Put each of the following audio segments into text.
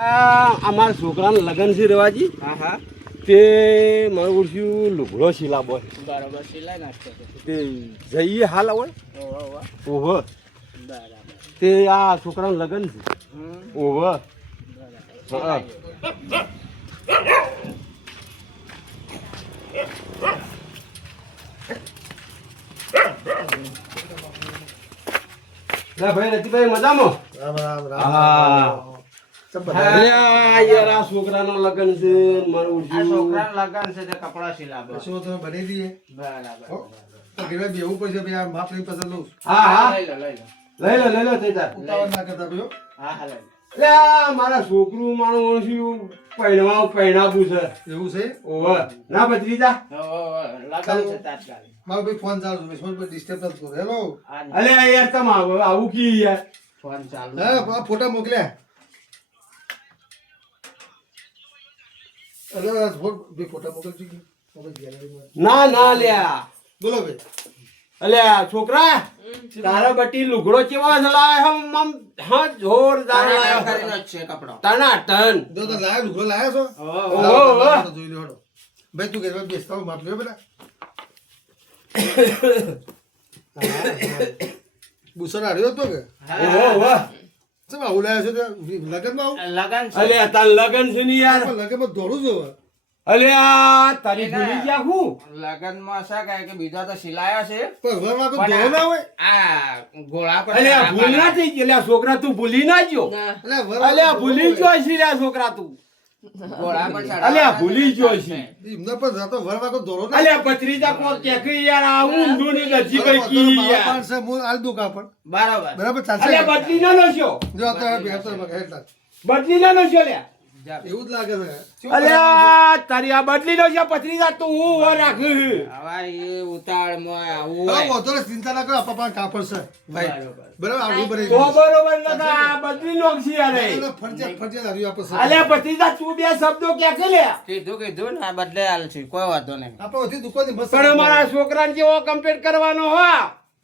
અમારા છોકરાના લગ્ન છે રેવાજી. હા હા તે મારું ઓળખ્યું લુગડો સિલાબો બરાબર સિલાઈ નાખતો તે જઈએ હાલ હોય ઓહો બરાબર તે આ છોકરાનું લગ્ન છે ઓહો હા ભાઈ રતિભાઈ મજામાં હા યાર આ છોકરાનો લગ્ન છે મારું છોકરાનું લગન છે તે કપડા સિલાબો શું તમે બની દઈએ બરાબર તો ઘરે બેવું પડશે ભાઈ આ માપ લઈ પસંદ લઉં હા હા લઈ લો લઈ લો થઈ જાય ઉતાવળ ના કરતા ભાઈઓ હા હા લઈ લો એટલે મારા છોકરું મારું ઓળખ્યું પહેણાવું છે એવું છે ઓહો ના ભત્રીજા લગન છે તાત્કાલિક મારો ભાઈ ફોન ચાલુ છે ફોન પર ડિસ્ટર્બ નથી કરો હેલો અલે યાર તમે આવું કી યાર ફોન ચાલુ હા આ ફોટા મોકલ્યા અરે ભાઈ ફોટા મોકલજો કે મોકલ ગેલેરીમાં ના ના લ્યા બોલો ભાઈ અલ્યા છોકરા તારા બટી લુગડો કેવો લાય હમ હા જોરદાર લાયો કરીને જ છે કપડો ટના ટન જો તો લાયા લુગડો લાયા છો ઓહો જોઈ લો હડો ભાઈ તું ઘરમાં બેસતા હો માપ લ્યો બેટા બુસર હાર્યો હતો કે ઓહો ચમ આવું લાયા છો લગનમાં આવું લગન છે અલ્યા તાર લગન છે ની યાર લગનમાં દોડું છું હવે અલ્યા તારી ભૂલી ગયા હું લગનમાં શા કહે કે બીજા તો સિલાયા છે પણ વરમાં કોઈ દોડો ના હોય આ ગોળા પર અલ્યા ભૂલ ના થઈ ગઈ અલ્યા છોકરા તું ભૂલી ના ગયો એટલે અલ્યા ભૂલી ગયો છે લ્યા છોકરા તું ગોળા પર અલ્યા ભૂલી ગયો છે એમને પણ જતો વરમાં કોઈ દોડો ના અલ્યા ભત્રીજા કો કે યાર આવું ઊંધું ની નથી કઈ કી યાર હું આલ દઉં કાપડ બરાબર બરાબર ચાલશે અલ્યા બદલી ના નસ્યો જો અત્યારે બેહતો હેઠળ બદલી ના નસ્યો લ્યા એવું જ લાગે છે અલ્યા તારી આ બદલી નસ્યો ભત્રીજા તું હું હો રાખ હવે એ ઉતાળમાં આવું હવે હોય. વાંધો નહીં, ચિંતા ના કરો આપણા પાસે કાપડ છે ભાઈ બરાબર આવું બને તો બરોબર નતા બદલી નોખી અરે ફરજિયાત આવ્યું આપણે અલ્યા ભત્રીજા તું બે શબ્દો ક્યાં કે લ્યા કીધું ને આ બદલે હાલ છે કોઈ વાંધો નહીં આપણે ઓછી દુકાનની મસ્ત પણ મારા છોકરાને જેવો કમ્પ્લીટ કરવાનો હો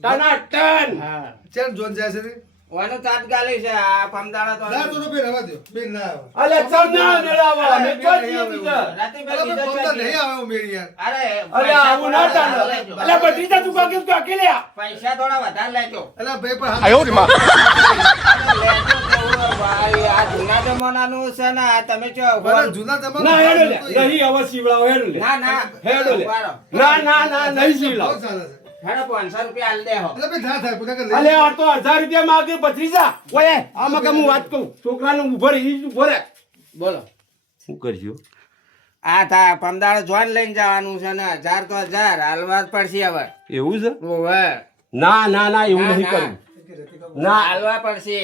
ટના ટન હા ચેન જોન જાય છે રે ઓનું તાત્કાલિક છે આ પમદાડા તો ના તો બે રવા દો બે ના આવે અલ્યા ચમ ના મેળાવા મે તો જીતી રાતે બે અરે બીજા પંદર છે. નહીં આવે ઉમેરી યાર અરે અલ્યા આવું ના ચાલે લેજો. અલ્યા ભત્રીજા તું કાકે તું અકેલ્યા પૈસા થોડા વધારે લેજો અલા ભાઈ પણ આયો રે માં લેજો તો ભાઈ આ જૂના જમાનાનું છે ને આ તમે જો બરાબર જૂના જમાના ના હેડો લે નહીં હવે શીવડાવ હેડો લે ના ના હેડો લે ઉભા રહો. ના નહીં શીવડાવ બહુ ચાલે છે હેડો 500 રૂપિયા હાલ દેહો એટલે ભાઈ ના થાય પુના કે અલે આ તો 1000 રૂપિયા માંગે ભત્રીજા ઓય આમાં કે હું વાત કહું છોકરાને ઉભો રે ઈ ઉભો રે બોલો શું કરજો આ તા પમદાડો જોન લઈને જવાનું છે ને 1000 તો 1000 હાલવા જ પડશે હવે એવું છે ઓવે ના એવું નહીં ના. કરું ના હાલવા પડશે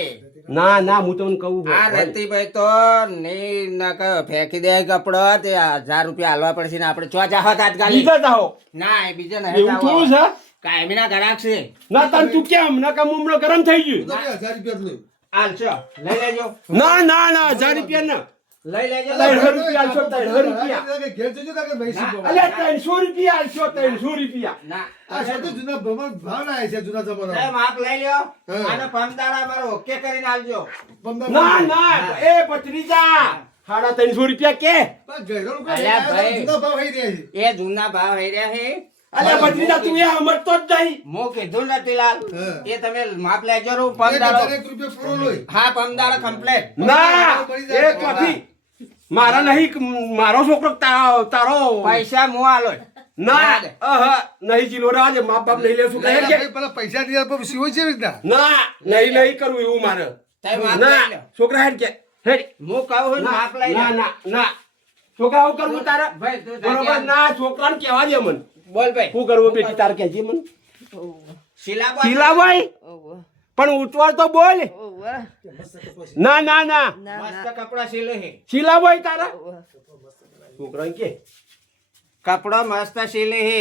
ના હું તમને કહું આ રતિભાઈ તો નહીં ના કયો ફેંકી દે કપડો તે 1000 રૂપિયા હાલવા પડશે ને આપણે ચો જાહો તાત્કાલિક બીજા જાઓ ના એ બીજા એવું નહીં થોડું છે કાયમી ના ઘરાક છે ના તને તું કેમ ના કામ ઉમરો ગરમ થઈ ગયું તો 1000 રૂપિયા લો હાલ છો લઈ લેજો ના 1000 રૂપિયા ના લઈ લેજો 300 રૂપિયા આલશો 300 રૂપિયા ઘેર જજો ના કે ભાઈ શું બોલો અલ્યા 300 રૂપિયા આલશો 300 રૂપિયા ના આ શબ્દ જૂના ભમર ભાવ ના છે જૂના એ જમાના માપ લઈ લ્યો હા. અને પમદાડા મારો ઓકે કરીને આલજો ના એ ભત્રીજા 350 રૂપિયા કે અલ્યા ભાઈ. જૂના ભાવ થઈ રહ્યા છે એ જૂના ભાવ હઈ રહ્યા છે અલ્યા ભત્રીજા તું એ સમજતો જ નહીં મો કીધું ને રતિલાલ હા. એ તમે માપ લેજો રું 1000 પમદાડો રૂપિયા પૂરો લોય હા પમદાડો કમ્પ્લીટ ના એ કોથી મારા નહીં મારો છોકરો તારો પૈસા મો આલો ના નહીં ચીલો રાજ માપ બાપ નહીં લેશું કહે કે પેલા પૈસા દીધા પર સીવો છે રીતના ના નહીં કરવું એવું મારે તમે માપ લઈ ના લો છોકરા હેડ કે હેડ હું કહું છું ને માપ લઈ લો ના છોકરા હું કરવું તારે ભાઈ તું બરોબર ના છોકરાને કહેવા દે મને બોલ ભાઈ શું કરવું બેટી તારે કહેજે મને શીલાબો શીલાભાઈ પણ ઉતવાર તો બોલ ના મસ્ત કપડા સીલે છે શીલાભાઈ તારા છોકરાને કે કપડો મસ્ત સીલે છે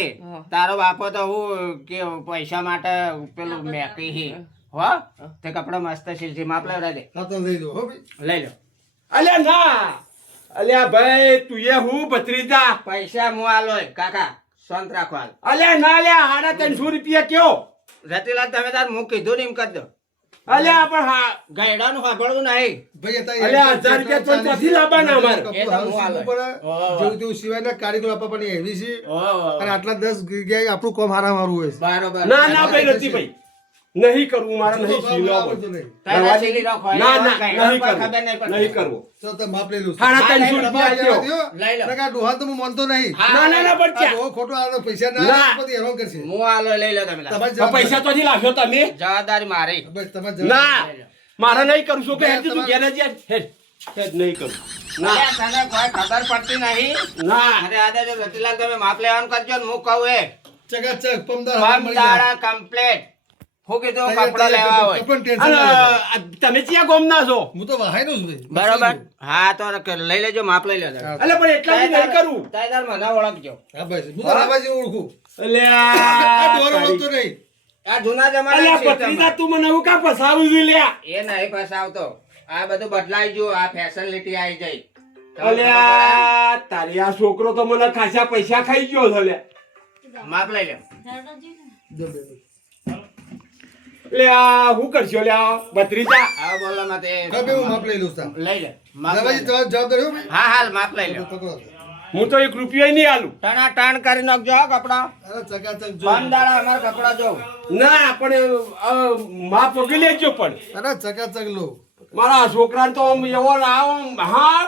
તારો બાપો તો હું કે પૈસા માટે પેલું મેકી છે હો તે કપડો મસ્ત સીલ છે માપ લેવડા દે હા તો લઈ લો હો ભાઈ લઈ લો અલ્યા ના અલ્યા ભાઈ તું એ હું ભત્રીજા પૈસા મુ આલો કાકા શાંત રાખો હાલ અલ્યા ના લ્યા 350 રૂપિયા કયો રતિલાલ તમે તાર મું કીધું ને એમ કરી દો અલ્યા પણ હા ગયડાનું સાંભળવું નહીં. ભાઈ અત્યારે અલ્યા 1000 રૂપિયા તો ત્યાંથી લાવવાના અમારે. કપડું એ તો હારું હું આલે. સીવવું પડે. ઓહો. જેવું તેવું સિવાયના કારીગરો આપવા પણ એવી છે. ઓહો. અને આટલા 10 જગ્યાએ આપણું કામ હારામાં હારું હોય છે. બરોબર. ના ના ભાઈ રતિભાઈ નહીં કરવું મારે નહીં જુદો ભાવ સીવવા આવડતો નહીં. તારા સીલી રાખો. ના ના ગયડાનું નહીં કોઈ કરવું ખબર નહીં પડતી. નહીં કરવું ચાલો તમે માપ લઈ લો. સાડા હા, 300 લઈ લો. રૂપિયા કહેવા આલજો. દ્યો. લઈ લો. નકર આ ડોહા તો હું માનતો નહીં. હા. ના ના ના આ બચ્ચા ડોહો ખોટો આલો પૈસા ના. ના પછી હેરાન કરશે. હું આલો લઈ લો તમે તાર. તમારી તો પૈસા તો લાવ્યો તમે જવાબદારી મારી. બસ તમારી જવાબદારી. ના મારે નહીં કરું છું કે ના, હેડ તું તમારે- ઘેર જ હેડ હેડ નહીં કરું ના અલ્યા, તને કોઈ ખબર પડતી નહીં. ના અરે આદા જો રતિલાલ તમે માપ લેવાનું કરજો ને હું કહું એ ચકાચક પમદાર હારા મળી જાય. પમદાડા કમ્પ્લીટ. હું કીધું તૈયાર- કપડા લેવા તૈયાર હોય. પણ ટેન્શન અને ના લેજો. તમે ક્યાં ગોમના છો હું તો વહાઈનો છું ભાઈ. બરોબર. હા તો લઈ લેજો માપ લઈ લેજો. હા. એટલે પણ એટલા બી નહીં કરું તાર મને ઓળખજો. હા ભાઈ હું તો રામાજી ઓળખું. આ અલ્યા ડોહાનો તારી. ઓળખતો નહીં. આ જૂના જમાના અલ્યા ભત્રીજા તું મને હું કા ફસાવી છું લ્યા એ નહીં ફસાવતો. આ બધું બદલાઈ ગયું. આ ફેસિલિટી આવી જઈ. તમને અલ્યા તારી આ છોકરો તો મને ખાસા પૈસા ખાઈ ગયો છે લ્યા ખબર પડે? માપ લઈ લો. જો બે. લ્યા હું કરશો લ્યા ભત્રીજા આવો બોલો માં તે હા ભાઈ હું માપ લઈ લઉં છું. લઈ લે. માપ લઈ રામાજી લો. તમારી જવાબદારી હો ભાઈ. હા હાલ માપ લઈ લો. પકડો. હું તો 1 રૂપિયા નહીં આલું ટણા ટાણ કરી નાખજો હો કપડા. અરે ચકાચક જો. પમદાડા અમારા કપડા જો. ના પણ માં પગી લેજો પણ અરે ચકાચક લો. મારા છોકરાને તો આમ એવો આમ હા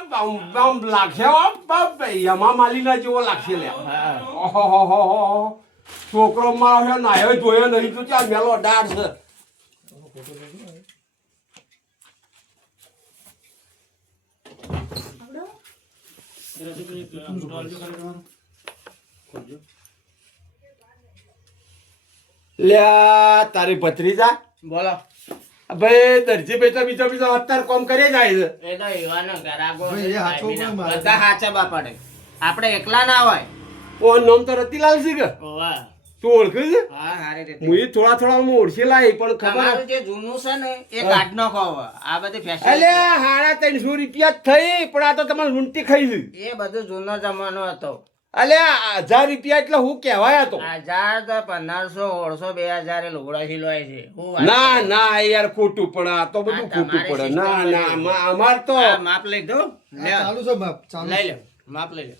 આમ લાગશે આમ બાપ યમા માલીના જેવો લાગશે લ્યા હા. ઓહોહોહો. છોકરો મારો છે નાયો ધોયો નહીં તો ચાલ મેલો ડાળ છે લ્યા તારી ભત્રીજા બોલો. ભાઈ દરજી ભાઈ તો બીજો બીજો અત્યારે કોમ કરે જાય છે એ તો યુવાનો ગરાગો ભાઈ, એ હાચો પણ મારે. બધા હાચા બાપાડે. આપણે એકલા ના હોય. ઓ નામ તો રતિલાલ છે કે ઓવા. તું ઓળખે છે હા સારી રીતે. હું થોડા થોડા હું ઓળખી લાવી પણ ખબર તમારું જે જૂનું છે ને એ કાઢ નાખો હવે. આ બધી એટલે ફેસિલિટી 350 રૂપિયા જ થઈ પણ આ તો તમારે લૂંટી ખાઈ છે એ બધું જૂનો જમાનો હતો. એટલે 1000 રૂપિયા એટલે હું કહેવાય હતો 1000 તો 1500 1600 2000 એ લુગડા સિલવાય છે. હું વાત ના કરું. ના યાર ખોટું પડે આ તો બધું આ ખોટું તમારી પડે ના system ના બધી. અમાર તો આ માપ લઈ દો. આ લ્યો. ચાલુ છે માપ ચાલુ લઈ છે. લો. માપ લઈ લો.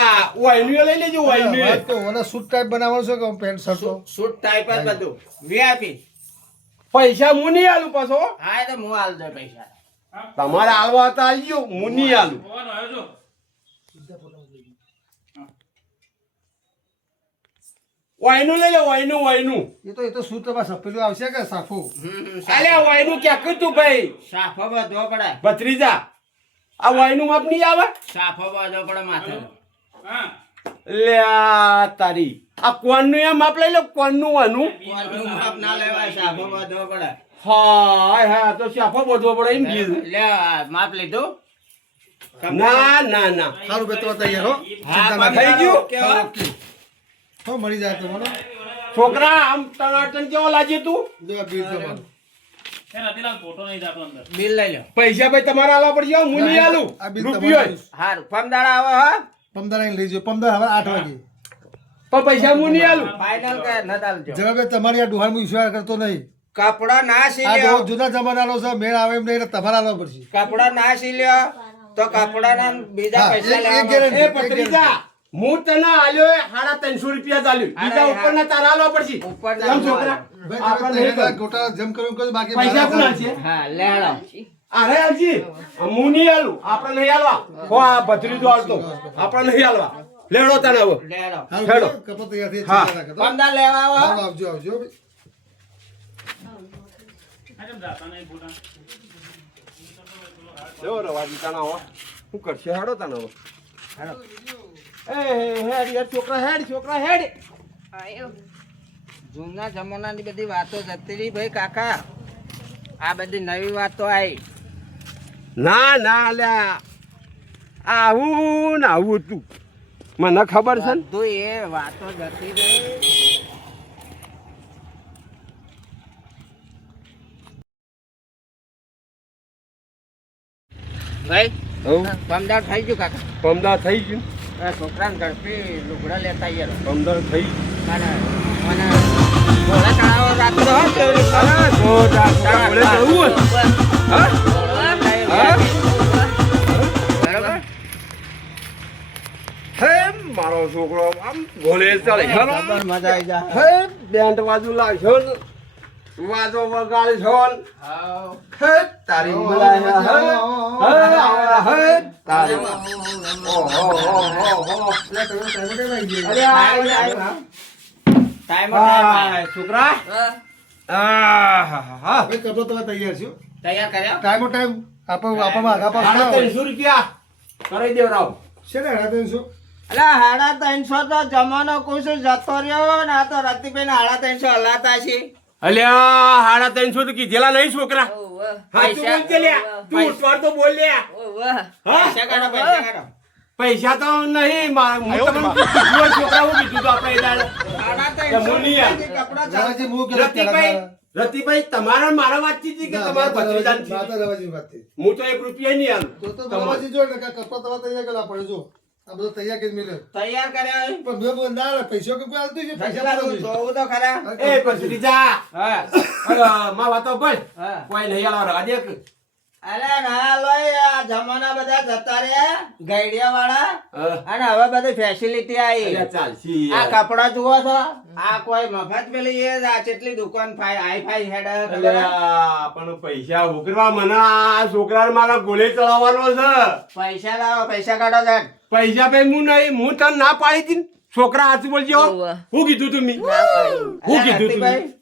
આ વાયનું લઈ લેજો વાયનું વાત તો ઓલા સૂટ ટાઈપ બનાવવાનો છે કે પેન્ટ શર્ટ તો સૂટ ટાઈપ જ બધું VIP. પૈસા હું નહીં આલું પાછો હા એ તો હું હાલ દો પૈસા. તમારે આલવા હતા આલજો હું નહીં આલું વાયનું લઈ લે વાયનું એ તો સૂટ તમારે સફેલું આવશે કે સાફો અલ્યા વાયનું ક્યાં કીધું ભાઈ સાફો બધો પડે. ભત્રીજા આ વાયનું માપ નહીં આવે સાફો બધો પડે માથે. લ્યા તારી આ કોણનું એમ માપ લઈ લો કોણનું વાનું કોઈનું માપ ના લેવાય. સાફો બધો પડે. હા હા તો શાફો બધો પડે એમ કીધું લે આ માપ લીધું. ના ના ના સારું ભાઈ તમે તૈયાર હો હા, ચિંતા ના થઈ ગયું? કેવા? ઓકે. હો મળી જાય તમારો છોકરા આમ ટનાટન કેવો લાગે તું જો આ બિલ તમારું બિલ લઈ લો. પૈસા ભાઈ તમારે આલવા પડશે હો, હું નહીં આલું આ બિલ રૂપિયો તમારું હારું પમદાડા આવે હો. પમદાર આઈને લઈ જાઓ પમદાર હવે 8 વાગે પણ પૈસા હું નહીં આલું ફાઇનલ કે ન ચાલજો. જવાબ તમારી આ ડોહાણ વિશ્વાસ કરતો નહીં કપડા ના આ સીલ્યો. ડોહો જૂના જમાનાનો છે મેળ આવે એમ નહીં એટલે તમારે આલવા પડશે કપડા ના સીલ્યો તો કપડા ના બીજા હા, પૈસા એક લેવા guarantee. એ પત્રીજા હું તને આલ્યો એ 350 રૂપિયા ચાલ્યું બીજા અરે ઉપરના તારા આલવા પડશે ઉપરના કેમ છોકરા ભાઈ આપણે તમે નહીં તૈયાર કરવું. ગોટાળા જેમ કરવું એમ કરજો, બાકી પૈસા મારા કોના છે હા લેડો. અરે હાજી હું નહીં આલું આપણે નહીં આલવા હો આ ભત્રીજો આલતો આપણે નહીં આલવા લેડો તને હવે લેડો. હારું, હેડો. કપો તૈયાર થઈ હા. ચિંતા ના કરતો. પમદાર લેવા આવો. હારું, આવજો આવજો જો રવાજી તને હો શું કરશે હેડો તને હવે હેડો હેડ યાર છોકરા હેડ જૂના જમાનાની બધી વાતો જતી રહી ભાઈ કાકા. આ બધી નવી વાતો આવી. ના ના લ્યા આવું ને આવું તું મને ખબર છે ને બધું એ વાતો જતી રહી. ભાઈ હવ પમદાર થઈ ગયું કાકા. પમદા થઈ ગયું આ છોકરાને ઝડપી લુગડા લેતા આવીએ. પમદા થઈ ગયું અને ઘોડા ચડાવો રાત્રે હો કેવી રીતના? અરે, જોરદાર. છોકરા ઘોડે ચડવું હોય? હા? હા? બરાબર? હે, મારો છોકરો આમ ઘોડે ચડે ખરો? જબર મજા આવી જાય. હે, બેન્ડ બાજુ લાગશો ને, વાજો વગાડશો ને. હાવ. હે, તારી મલાયા હે. હે, હે, તારી. ઓહો, અરે, આ, ટાઈમ આ, છોકરા હવે કપડો તમે તૈયાર છો તૈયાર કર્યો? ટાઈમો ટાઈમ આપવામાં આગા પાછળ ના હોય. 350 રૂપિયા કરી દેવરાવ. છે ને 350? અલા 350 તો જમાનો કુછ જતો રહ્યો ને આ તો રતિભાઈ 350 હલાતા છે. અલ્યા 350 તો કીધેલા નહીં છોકરા. હા, તું પૈસા- બોલ કે લ્યા. તું ઉઠવાડ તો બોલ લ્યા. હા? પૈસા કાઢો, પૈસા કાઢો. પૈસા તો નહીં હું તમને કીધું હોય છોકરા, હું કીધું તો આપણે એ દાડે. 350 કપડા રાવાજી, હું કહેતો રતિભાઈ પહેલા રતિભાઈ તમારા મારા વાતચીત હતી કે ના, તમારા માતા ભત્રીજાની રાવાજી- છે? માતા રાવાજીની વાત થઈ. હું તો 1 રૂપિયા નહીં આલું. તો તમારે. રાવાજી જો ને કે કપડો તમે તૈયાર કરવા પડે જો આ બધું તૈયાર કરી મેલ્યો. તૈયાર કર્યા હોય? પણ મેં બોલ ના પૈસો કે કોઈ આવતું છે પૈસા પૈસા લાવું જોવું તો ખરા. એ ભત્રીજા હા માં વાતો પણ હા. કોઈ નહીં આલો રવા દે કે. અરે ના લોય આ જમાના બધા જતા રહ્યા ગઈડિયા વાળા હા. અને હવે બધી ફેસિલિટી આવી. અલ્યા ચાલશી આ યાર. કપડા જુઓ છો આ કોઈ મફત પેલી એ આ કેટલી દુકાન હાઈ હેડ અલ્યા, પણ પૈસા ઉકરવા મને આ છોકરાને મારા ગોળે ચડાવવાનો છે. પૈસા લાવો પૈસા કાઢો ઝટ. પૈસા ભાઈ હું નહીં, હું તને ના પાડી હતી ને. છોકરા હાચું બોલજો. હું કીધું તું મી? હું કીધું તું મી?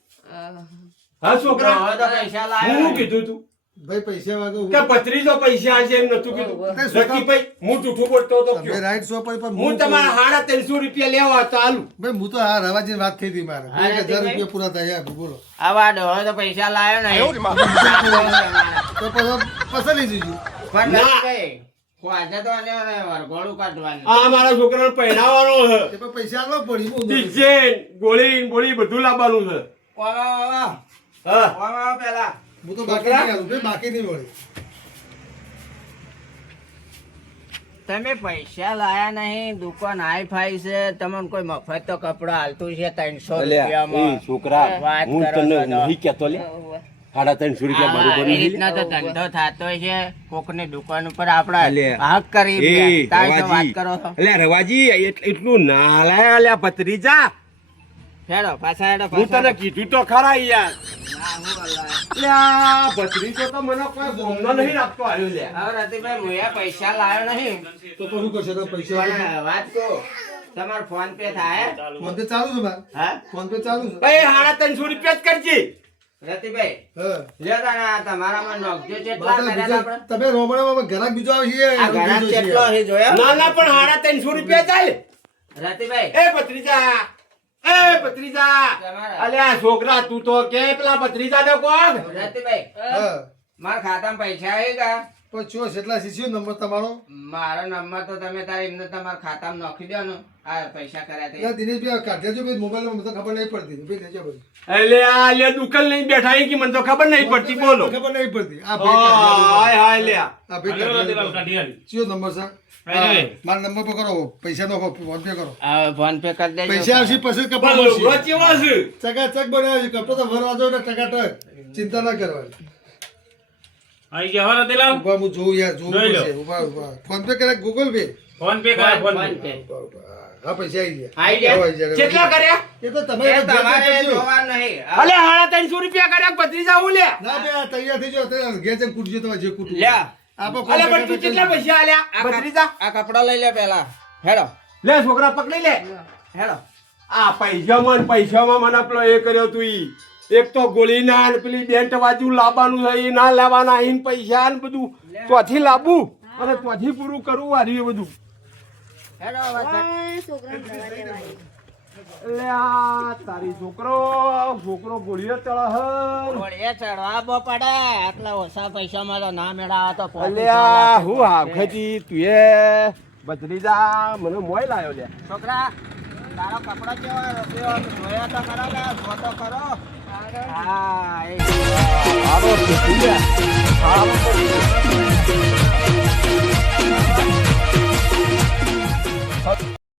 હા છોકરા, હવે તો પૈસા હું લાવ્યો. કીધું તું ભાઈ પૈસા વાગો કે ભત્રીજો પૈસા હશે એમ નતું કીધું. તે છોકરા- રતિભાઈ, હું જૂઠું બોલતો હતો તમે કયો? રાઈટ શો પર પણ હું તમારા 350 રૂપિયા લેવા તો આલું. ભાઈ હું તો આ રવાજી વાત થઈ હતી મારે હા, 1000 ભાઈ. રૂપિયા પૂરા થયા બોલો આવા ડોહો તો પૈસા લાવ્યો નહીં. તો પછી પસંદ લીધું પણ ના. નથી કઈ. ખવાજે તો આને વરઘોડું કાઢવાનું. આ મારા છોકરાને પહેરાવાનો છે. તે પણ પૈસા આલવા પડી હું ડિઝાઇન, ગોળી બોળી બધું લાવવાનું છે. વાહ, હા. વાહ, પેલા હું તો બાકી નહીં આલું ભાઈ બાકી નહીં વળી તમે પૈસા લાયા નહીં દુકાન હાઈ ફાઈ છે તમને કોઈ મફત તો કપડા હાલતું છે 300 રૂપિયામાં. છોકરા, વાત હું કરો તને છો તો. નહીં કહેતો લે. 350 રૂપિયા હા, બરોબર એ નહીં લે. રીતના તો ધંધો થતો છે કોકની દુકાન ઉપર આપડા અલ્યા. હક કરી એ, તાય શું વાત રવાજી. કરો છો? અલ્યા, રવાજી, એટલું ના લાય અલ્યા ભત્રીજા. હેડો પાછા હેડો હું પાછા તને કીધું તો ખરા યાર. ના, હું અલ્લાહ. અલ્યા, ભત્રીજો તો મને કોઈ ગોમનો નહીં રાખતો આવ્યો લે. હવે રતિભાઈ મુએ પૈસા લાવ્યો નહીં તો પણ શું કરશો તો પૈસા વાળા પણ વાત કહો તમારો ફોન પે થાય ફોન પે ચાલુ છે મારે હા ફોન પે ચાલુ છે ભાઈ 350 રૂપિયા જ કરજે. રતિભાઈ હા લ્યો તાના તમારામાં નોખજો કેટલા કર્યા તા આપણે? તમે રોમડામાં ઘરાક બીજો આવે છે આ ઘણા કેટલો છે જોયો ના ના, પણ 350 રૂપિયા ચાલે. રતિભાઈ એ ભત્રીજા, એ ભત્રીજા. તમારા- અલ્યા છોકરા, તું તો કે પેલા ભત્રીજા ને કોણ? રતિભાઈ હા મારા ખાતામાં પૈસા આવી ગયા પણ ચો કેટલા શીશ્યો નંબર તમારો મારો નંબર તો તમે તારે એમને તમારા ખાતામાં નાખી દો ને આ પૈસા કર્યા તે ના દિનેશભાઈ કાઢ્યા છો ભાઈ મોબાઈલમાં મને તો ખબર નહીં પડતી ભાઈ દેજો ભાઈ અલ્યા દુકાન લઈને બેઠા છે કે મને તો ખબર નહીં પડતી, બોલો. ખબર નહીં પડતી આ ભાઈ હાય હાય લ્યા. આ ભાઈ ચિયો નંબર છે મારો નંબર પર કરો પૈસા નો ફોન પે કરો હવે ફોન પે કરી દેજો પૈસા આવશે પછી પણ કપડા લુગડો મળશે ચેવો છે? ચકાચક બનાવે છે કપડો તો ભરવા દો ને ટકાટક ચિંતા ના કરવાની આઈ ગયા હો રતિલાલ ઉભા હું જોઉં યાર જોવું જોઈ લો. પડશે ઉભા ઉભા ફોન પે કરે ગૂગલ પે ફોન પે કરા ફોન ફોન પે પે ઉભા, ઉભા. હા પૈસા આવી ગયા આઈ ગયા? આઈ ગયા. કેટલા કર્યા? એ તો એ તમે તમારે કરજો. જોવાનું નહીં અલ્યા 350 રૂપિયા કર્યા, ભત્રીજા હું લે. ના બે આ તૈયાર થઈ જાઓ અત્યારે ઘેર જઈને કૂટજો તમારે જે કૂટવું લ્યા. આપો અલ્યા પણ તું કેટલા પૈસા આલ્યા ભત્રીજા? આ કપડા લઈ લે પેલા હેડો લે છોકરા, પકડી લે. હેડો આ પૈસામાં મને પેલો એ કર્યો તું ઈ. એક તો ગોળી ના ને પેલી બેન્ટ બાજુ લાવવાનું છે એ ના લેવાના, અહીં પૈસા ને બધું ત્યાંથી લાવવું અને ત્યાંથી પૂરું કરવું હાર્યું એ બધું. હેડો એટલે આ તારી છોકરો ગોળીએ ચડે હે. ઘોડીએ ચડવા બો પડે આટલા ઓછા પૈસામાં તો ના મેળાવે તો પોતે અલ્યા ચાલે. હું હાખેથી તું એ ભત્રીજા મને મોય લાયો લે. છોકરા તારો કપડો કેવો જોયો તો ખરો ને ફોટો કરો હા એ સારો છે તું લે. સારો છે.